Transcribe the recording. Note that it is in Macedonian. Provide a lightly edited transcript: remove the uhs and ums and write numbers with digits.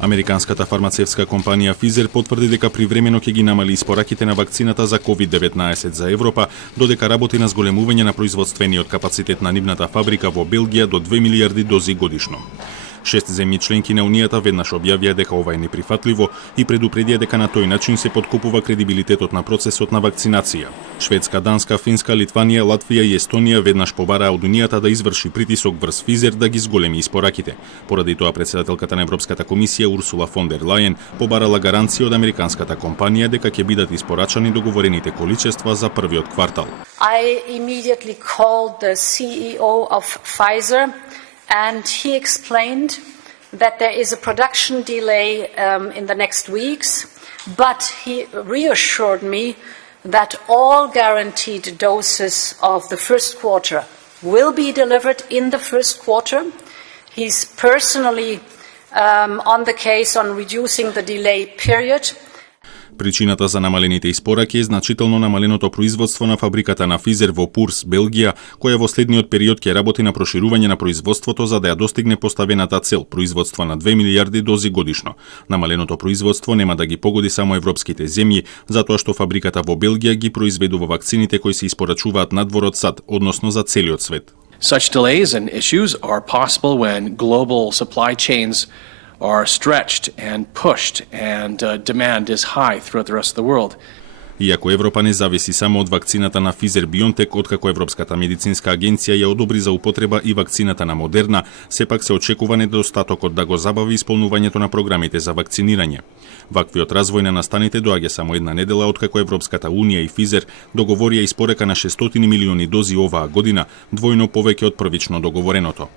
Американската фармацевтска компанија Pfizer потврди дека привремено ќе ги намали испораките на вакцината за COVID-19 за Европа, додека работи на зголемување на производствениот капацитет на нивната фабрика во Белгија до 2 милиарди дози годишно. 6 земји членки на Унијата веднаш објавија дека ова е неприфатливо и предупредија дека на тој начин се подкупува кредибилитетот на процесот на вакцинација. Шведска, Данска, Финска, Литванија, Латвија и Естонија веднаш побараа од Унијата да изврши притисок врз Pfizer да ги зголеми испораките. Поради тоа председателката на Европската комисија Урсула фон дер Лајен побарала гаранција од американската компанија дека ќе бидат испорачани договорените количества за првиот квартал. I immediately called the CEO of Pfizer and he explained that there is a production delay in the next weeks, but he reassured me that all guaranteed doses of the first quarter will be delivered in the first quarter. He's personally on the case on reducing the delay period. Причината за намалените испораки е значително намаленото производство на фабриката на Pfizer во Пурс, Белгија, која во следниот период ќе работи на проширување на производството за да ја достигне поставената цел производство на 2 милиарди дози годишно. Намаленото производство нема да ги погоди само европските земји, затоа што фабриката во Белгија ги произведува вакцините кои се испорачуваат надвор од САД, односно за целиот свет. Such delays and issues are possible when global supply chains are stretched and pushed and demand is high throughout the rest of the world. Иако Европа не зависи само од вакцината на Pfizer-BioNTech, откако Европската медицинска агенција ја одобри за употреба и вакцината на Модерна, сепак се очекува недостатокот да го забави исполнувањето на програмите за вакцинирање. Ваквиот развој на настаните доаѓа само една недела откако Европската Унија и Pfizer договорија испорека на 600 милиони дози оваа година, двојно повеќе од првично договореното.